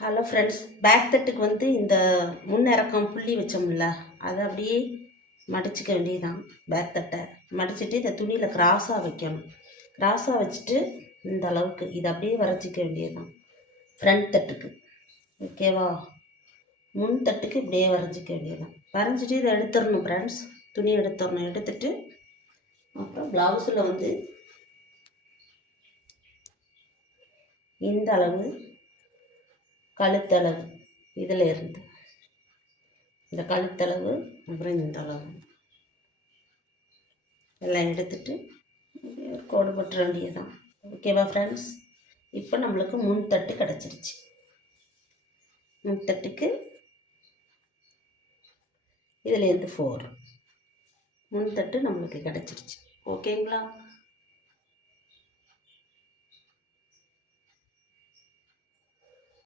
Hello friends, back தட்டுக்கு வந்து இந்த முன்னிறக்கம் புள்ளி வச்சோம்ல, அதை அப்படியே மடிச்சுக்க வேண்டியதுதான். பேக் தட்டை மடிச்சுட்டு இந்த துணியில் கிராஸாக வைக்கணும். கிராஸாக வச்சுட்டு இந்த அளவுக்கு இதை அப்படியே வரைச்சிக்க வேண்டியதுதான் ஃப்ரண்ட் தட்டுக்கு. ஓகேவா? முன் தட்டுக்கு இப்படியே வரைஞ்சிக்க வேண்டியதுதான். வரைஞ்சிட்டு இதை எடுத்துடணும் ஃப்ரெண்ட்ஸ். துணி எடுத்துடணும். எடுத்துட்டு அப்புறம் ப்ளவுஸில் வந்து இந்த அளவு கழுத்தளவு, இதில் இருந்து இந்த கழுத்தளவு, அப்புறம் இந்த அளவு எல்லாம் எடுத்துட்டு கோடு போட்டுற வேண்டியதுதான். ஓகேவா ஃப்ரெண்ட்ஸ்? இப்போ நம்மளுக்கு முன்தட்டு கிடச்சிருச்சு. முன்தட்டுக்கு இதுலேருந்து 4 முன்தட்டு நம்மளுக்கு கிடச்சிருச்சு. ஓகேங்களா?